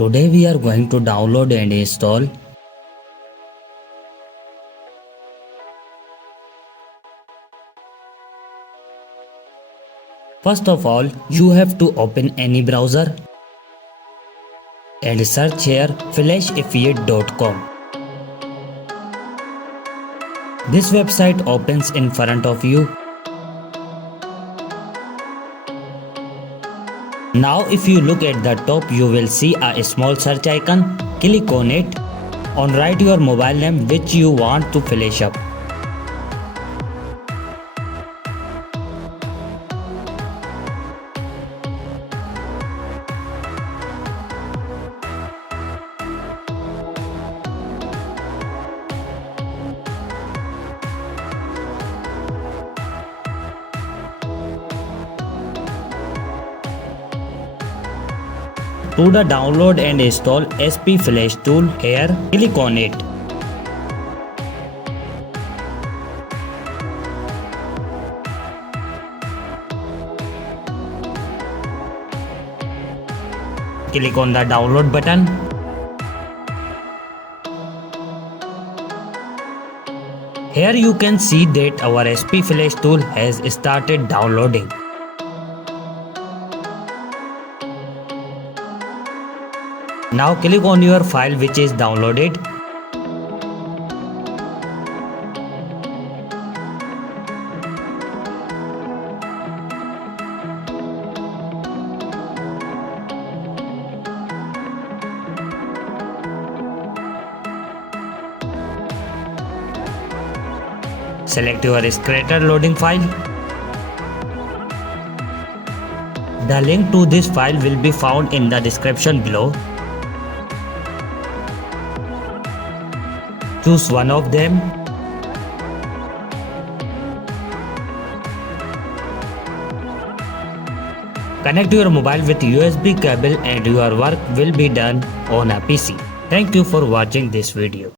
Today we are going to download and install First of all, you have to open any browser and search here flashifyit.com. This website opens in front of you. Now if you look at the top, you will see a small search icon. Click on it and write your mobile name which you want to flash up. To the download and install SP Flash tool, here click on it. Click on the download button. Here you can see that our SP Flash tool has started downloading. Now click on your file which is downloaded. Select your creator loading file. The link to this file will be found in the description below. Choose one of them. Connect your mobile with USB cable and your work will be done on a PC. Thank you for watching this video.